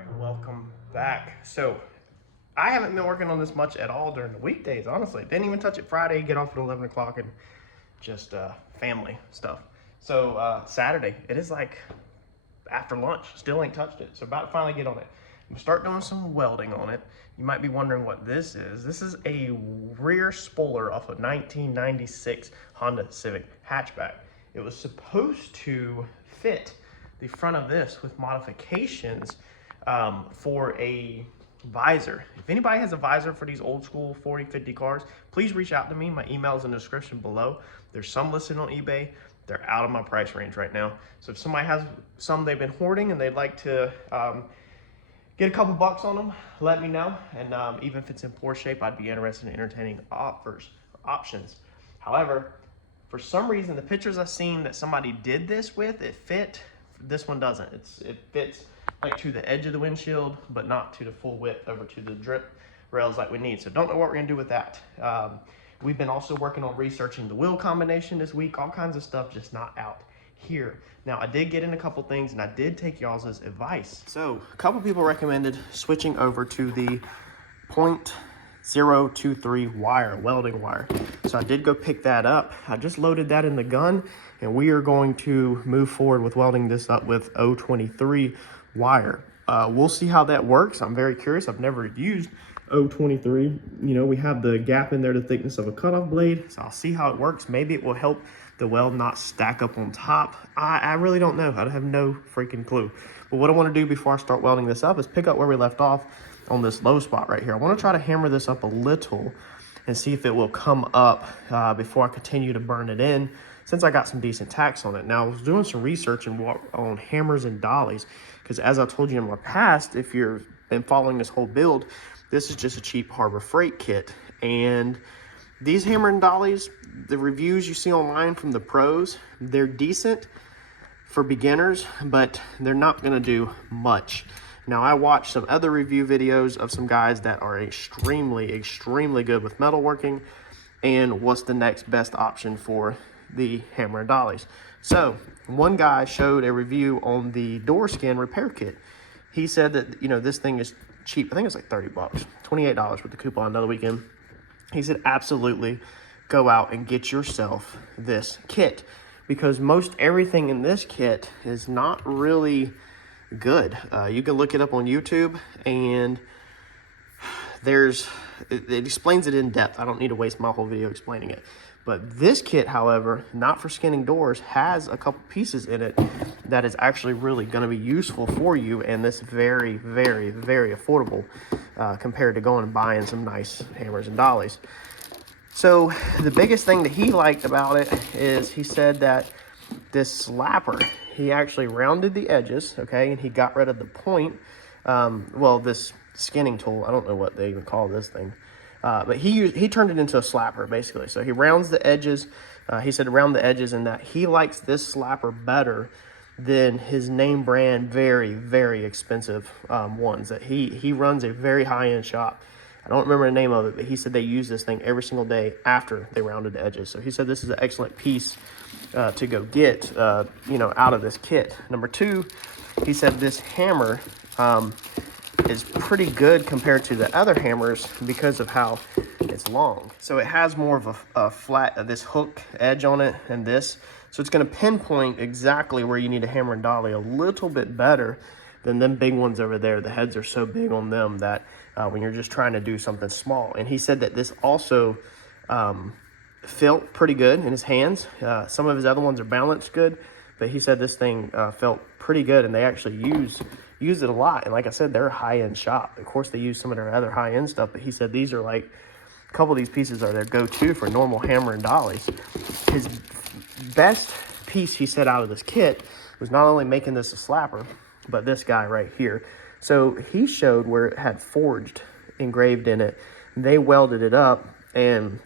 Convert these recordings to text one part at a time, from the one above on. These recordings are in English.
right, welcome back. So I haven't been working on this much at all during the weekdays, honestly. Didn't even touch it Friday, get off at 11 o'clock and just family stuff. So Saturday, it is like after lunch, still ain't touched it. So about to finally get on it. I'm gonna start doing some welding on it. You might be wondering what this is. This is a rear spoiler off a 1996 Honda Civic hatchback. It was supposed to fit the front of this with modifications for a visor. If anybody has a visor for these old school 40, 50 cars, please reach out to me. My email is in the description below. There's some listed on eBay. They're out of my price range right now. So if somebody has some they've been hoarding and they'd like to get a couple bucks on them, let me know. And even if it's in poor shape, I'd be interested in entertaining offers or options. However, for some reason, the pictures I've seen that somebody did this with, it fit. This one doesn't. It fits like to the edge of the windshield, but not to the full width over to the drip rails like we need. So don't know what we're gonna do with that. We've been also working on researching the wheel combination this week, all kinds of stuff just not out here. Now I did get in a couple things and I did take y'all's advice. So a couple people recommended switching over to the 0.023 wire, welding wire. So I did go pick that up. I just loaded that in the gun and we are going to move forward with welding this up with 0.23 wire. We'll see how that works. I'm very curious. I've never used 0.23. You know, we have the gap in there, the thickness of a cutoff blade. So I'll see how it works. Maybe it will help the weld not stack up on top. I really don't know. I have no freaking clue. But what I want to do before I start welding this up is pick up where we left off on this low spot right here. I want to try to hammer this up a little and see if it will come up before I continue to burn it in, since I got some decent tacks on it. Now I was doing some research on hammers and dollies, because as I told you in my past, if you've been following this whole build, this is just a cheap Harbor Freight kit. And these hammer and dollies, the reviews you see online from the pros, they're decent for beginners, but they're not gonna do much. Now I watched some other review videos of some guys that are extremely, extremely good with metalworking and what's the next best option for the hammer and dollies. So one guy showed a review on the door skin repair kit. He said that, you know, this thing is cheap. I think it's like 30 bucks, $28 with the coupon another weekend. He said, absolutely go out and get yourself this kit, because most everything in this kit is not really good. You can look it up on YouTube and it explains it in depth. I don't need to waste my whole video explaining it. But this kit, however, not for skinning doors, has a couple pieces in it that is actually really going to be useful for you, and this very, very, very affordable compared to going and buying some nice hammers and dollies. So the biggest thing that he liked about it is he said that this slapper, he actually rounded the edges, okay, and he got rid of the point. Well, this skinning tool, I don't know what they even call this thing. But he turned it into a slapper, basically. So he rounds the edges. He said around the edges, and that he likes this slapper better than his name brand, very, very expensive ones. That he runs a very high-end shop. I don't remember the name of it, but he said they use this thing every single day after they rounded the edges. So he said this is an excellent piece to go get, you know, out of this kit. Number two, he said this hammer is pretty good compared to the other hammers because of how it's long. So it has more of a flat, this hook edge on it and this. So it's gonna pinpoint exactly where you need a hammer and dolly a little bit better than them big ones over there. The heads are so big on them that when you're just trying to do something small. And he said that this also felt pretty good in his hands. Some of his other ones are balanced good, but he said this thing felt pretty good, and they actually use it a lot. And like I said, they're a high-end shop. Of course, they use some of their other high-end stuff, but he said these are like, a couple of these pieces are their go-to for normal hammer and dollies. His best piece, he said, out of this kit was not only making this a slapper, but this guy right here. So he showed where it had forged engraved in it. They welded it up and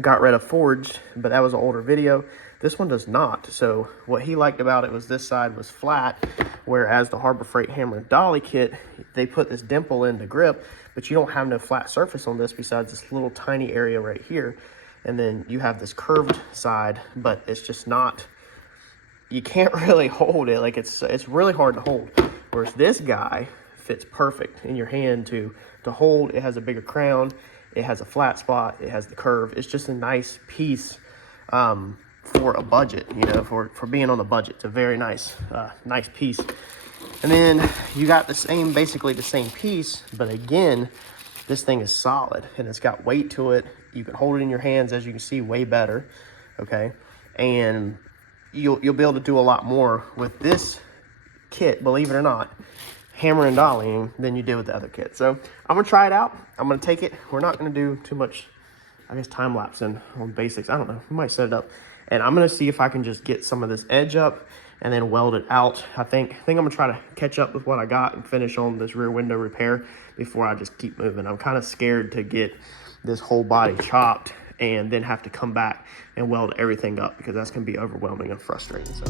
got rid of forged, but that was an older video. This one does not. So what he liked about it was this side was flat, whereas the Harbor Freight hammer and dolly kit, they put this dimple in the grip, but you don't have no flat surface on this besides this little tiny area right here. And then you have this curved side, but it's just not, you can't really hold it. Like it's really hard to hold. Whereas this guy fits perfect in your hand to hold. It has a bigger crown. It has a flat spot. It has the curve. It's just a nice piece for a budget, you know, for being on the budget. It's a very nice, nice piece. And then you got the same, basically the same piece, but again, this thing is solid and it's got weight to it. You can hold it in your hands, as you can see, way better, okay? And you'll be able to do a lot more with this kit, believe it or not, hammer and dollying, than you did with the other kit. So I'm gonna try it out. I'm gonna take it. We're not gonna do too much, I guess, time lapse on basics. I don't know, we might set it up. And I'm gonna see if I can just get some of this edge up and then weld it out. I think I'm gonna try to catch up with what I got and finish on this rear window repair before I just keep moving. I'm kind of scared to get this whole body chopped and then have to come back and weld everything up, because that's gonna be overwhelming and frustrating. So.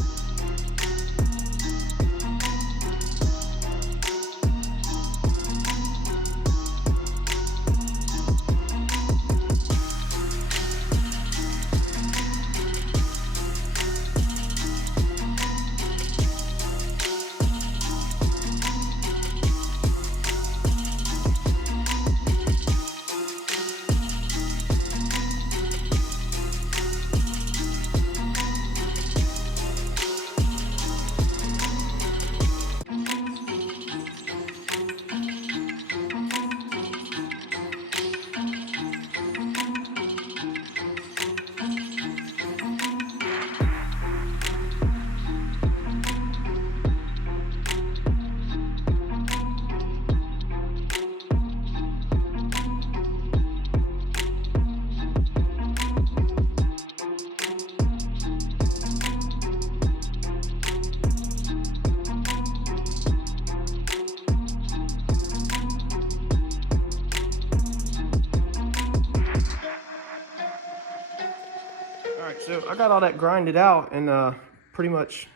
So I got all that grinded out and pretty much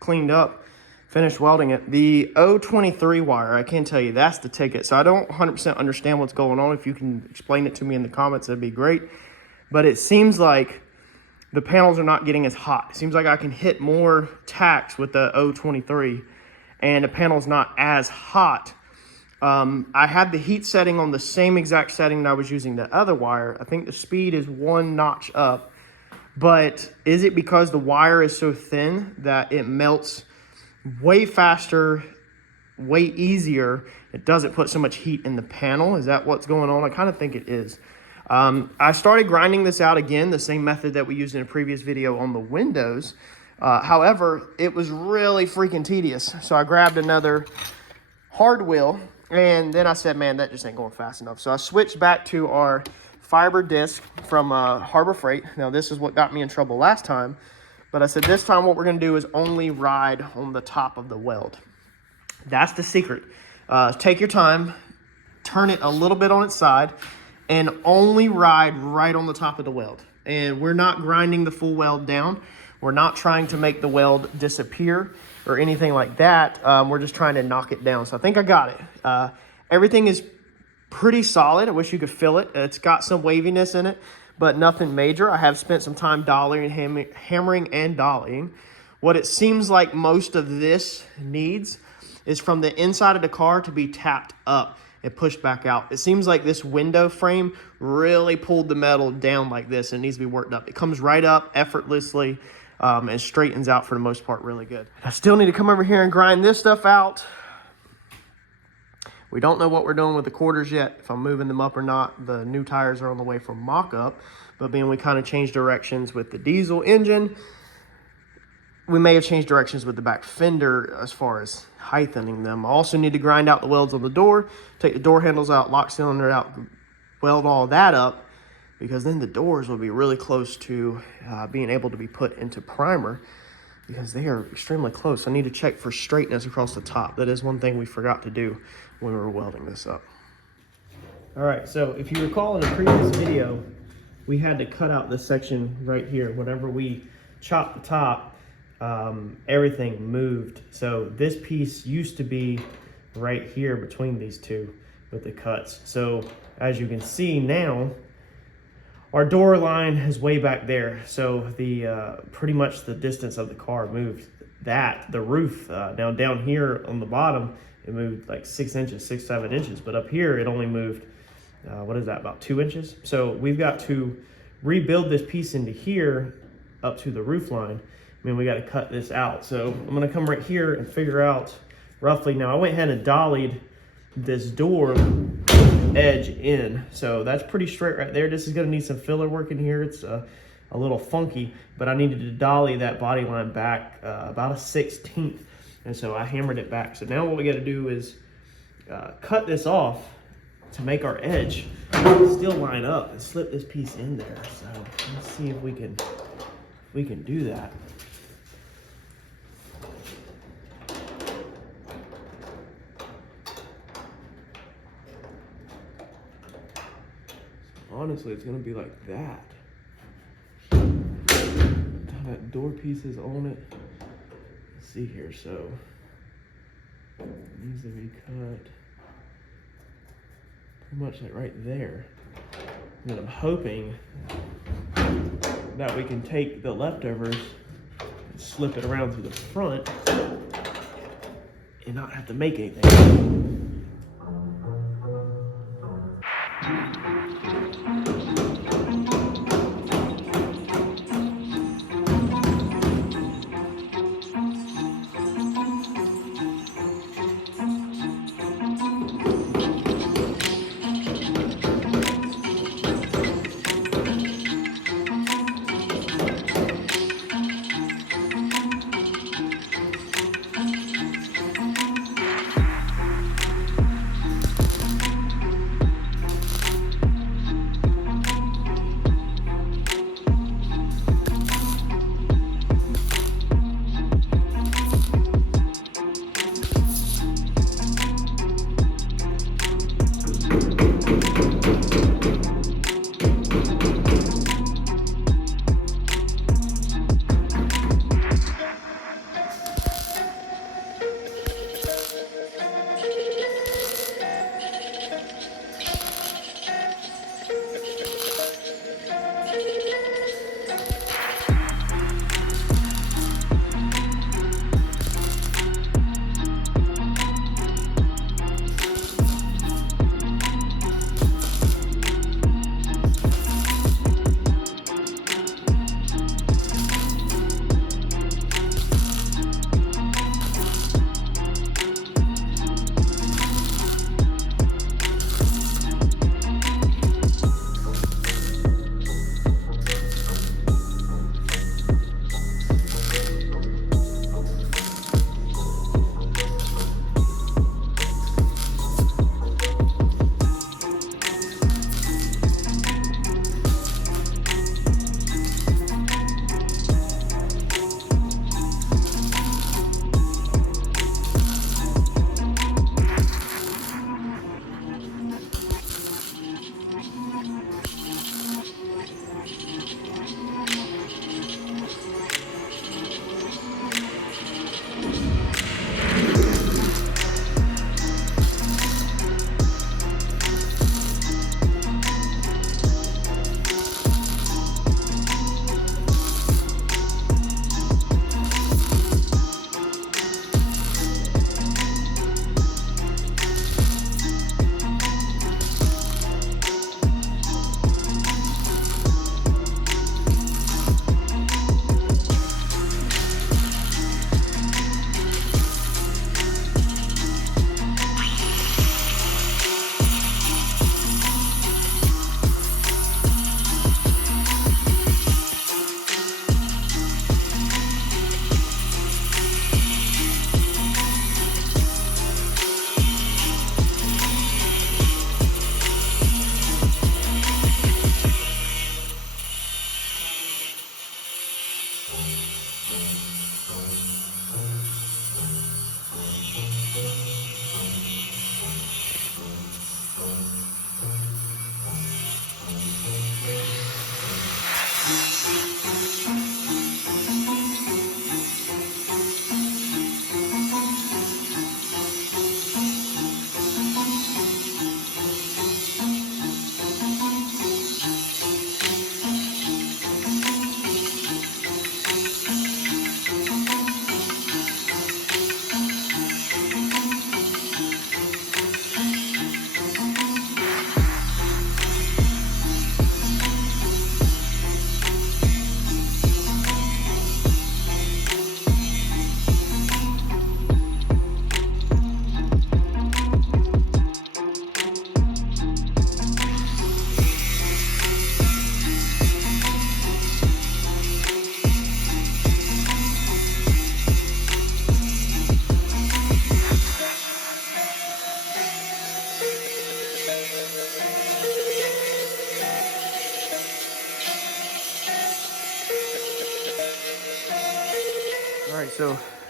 cleaned up, finished welding it. The 023 wire, I can tell you, that's the ticket. So I don't 100% understand what's going on. If you can explain it to me in the comments, that'd be great. But it seems like the panels are not getting as hot. It seems like I can hit more tacks with the 023 and the panel's not as hot. I had the heat setting on the same exact setting that I was using the other wire. I think the speed is 1 notch up. But is it because the wire is so thin that it melts way faster, way easier? It doesn't put so much heat in the panel. Is that what's going on? I kind of think it is. I started grinding this out again, the same method that we used in a previous video on the windows. However, it was really freaking tedious. So I grabbed another hard wheel, and then I said, man, that just ain't going fast enough. So I switched back to our fiber disc from Harbor Freight. Now this is what got me in trouble last time, but I said this time what we're gonna do is only ride on the top of the weld. That's the secret. Take your time, turn it a little bit on its side, and only ride right on the top of the weld. And we're not grinding the full weld down. We're not trying to make the weld disappear or anything like that. We're just trying to knock it down. So I think I got it. Everything is pretty solid. I wish you could feel it. It's got some waviness in it, but nothing major. I have spent some time dollying, hammering and dollying. What it seems like most of this needs is from the inside of the car to be tapped up and pushed back out. It seems like this window frame really pulled the metal down like this and needs to be worked up. It comes right up effortlessly and straightens out for the most part really good. I still need to come over here and grind this stuff out. We don't know what we're doing with the quarters yet, if I'm moving them up or not. The new tires are on the way for mock-up, but being we kind of changed directions with the diesel engine, we may have changed directions with the back fender as far as heightening them. I also need to grind out the welds on the door, take the door handles out, lock cylinder out, weld all that up, because then the doors will be really close to being able to be put into primer, because they are extremely close. I need to check for straightness across the top. That is one thing we forgot to do when we were welding this up. All right, so if you recall in a previous video, we had to cut out this section right here. Whenever we chopped the top, everything moved. So this piece used to be right here between these two with the cuts. So as you can see now, our door line is way back there. So the pretty much the distance of the car moved the roof. Now down here on the bottom, it moved like 6 inches, 7 inches, but up here it only moved, what is that, about 2 inches? So we've got to rebuild this piece into here up to the roof line. I mean, we got to cut this out. So I'm gonna come right here and figure out roughly. Now I went ahead and dollied this door edge in, so that's pretty straight right there. This is gonna need some filler work in here. It's a little funky, but I needed to dolly that body line back about 1/16, and so I hammered it back. So now what we got to do is cut this off to make our edge still line up and slip this piece in there. So let's see if we can do that. Honestly, it's gonna be like that. That door piece is on it. Let's see here, so it needs to be cut pretty much like right there. And then I'm hoping that we can take the leftovers and slip it around to the front and not have to make anything.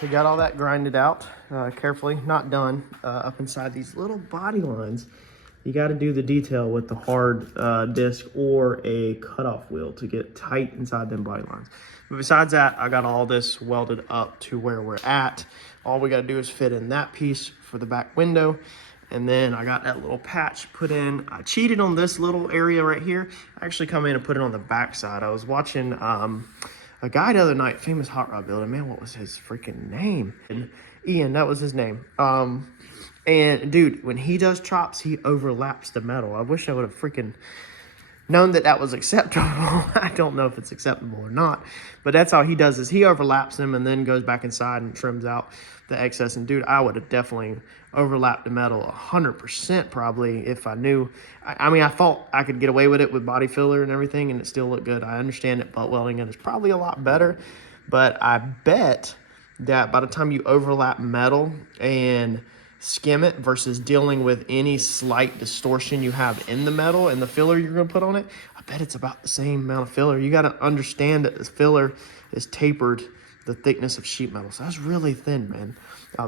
we got all that grinded out carefully, not done. Up inside these little body lines, you got to do the detail with the hard disc or a cutoff wheel to get tight inside them body lines. But besides that, I got all this welded up to where we're at. All we got to do is fit in that piece for the back window. And then I got that little patch put in. I cheated on this little area right here. I actually come in and put it on the back side. I was watching a guy the other night, famous hot rod builder. Man, what was his freaking name? Ian, that was his name. And dude, when he does chops, he overlaps the metal. I wish I would have freaking known that that was acceptable. I don't know if it's acceptable or not, but that's how he does is he overlaps them and then goes back inside and trims out the excess. And dude, I would have definitely overlapped the metal 100% probably if I knew. I mean, I thought I could get away with it with body filler and everything and it still looked good. I understand that butt welding it is probably a lot better, but I bet that by the time you overlap metal and skim it versus dealing with any slight distortion you have in the metal and the filler you're going to put on it, I bet it's about the same amount of filler. You got to understand that this filler is tapered the thickness of sheet metal, so that's really thin, man.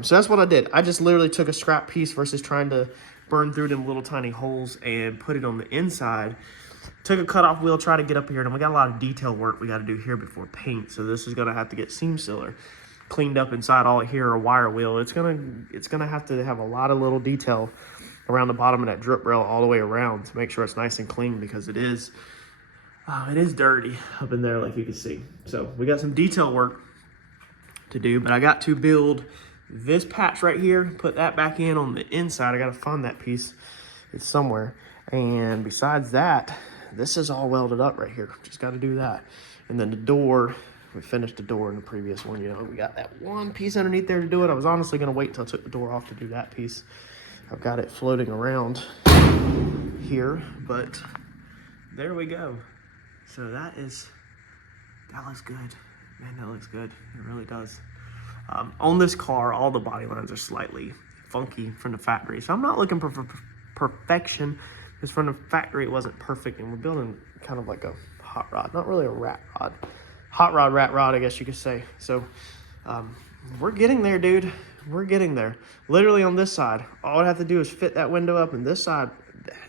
So that's what I did. I just literally took a scrap piece versus trying to burn through them little tiny holes and put it on the inside. Took a cutoff wheel, try to get up here, and we got a lot of detail work we got to do here before paint, so this is going to have to get seam sealer cleaned up inside all here, a wire wheel. It's gonna have to have a lot of little detail around the bottom of that drip rail all the way around to make sure it's nice and clean, because it is dirty up in there, like you can see. So we got some detail work to do, but I got to build this patch right here, put that back in on the inside. I got to find that piece, it's somewhere. And besides that, this is all welded up right here. Just got to do that. And then the door, we finished the door in the previous one. You know, we got that one piece underneath there to do it. I was honestly going to wait till I took the door off to do that piece. I've got it floating around here, but there we go. So that looks good. Man, that looks good. It really does. On this car, all the body lines are slightly funky from the factory. So I'm not looking for perfection, because from the factory it wasn't perfect. And we're building kind of like a hot rod, not really a rat rod. Hot rod, rat rod, I guess you could say. So we're getting there, dude. We're getting there. Literally on this side, all I have to do is fit that window up, and this side,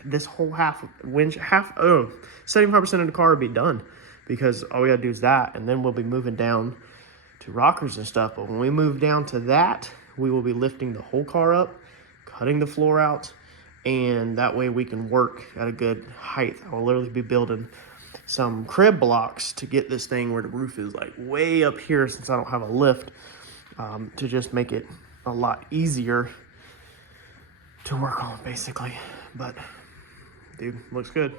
this whole 75% of the car will be done, because all we gotta do is that, and then we'll be moving down to rockers and stuff. But when we move down to that, we will be lifting the whole car up, cutting the floor out, and that way we can work at a good height. I will literally be building some crib blocks to get this thing where the roof is like way up here, since I don't have a lift, to just make it a lot easier to work on basically. But dude, looks good.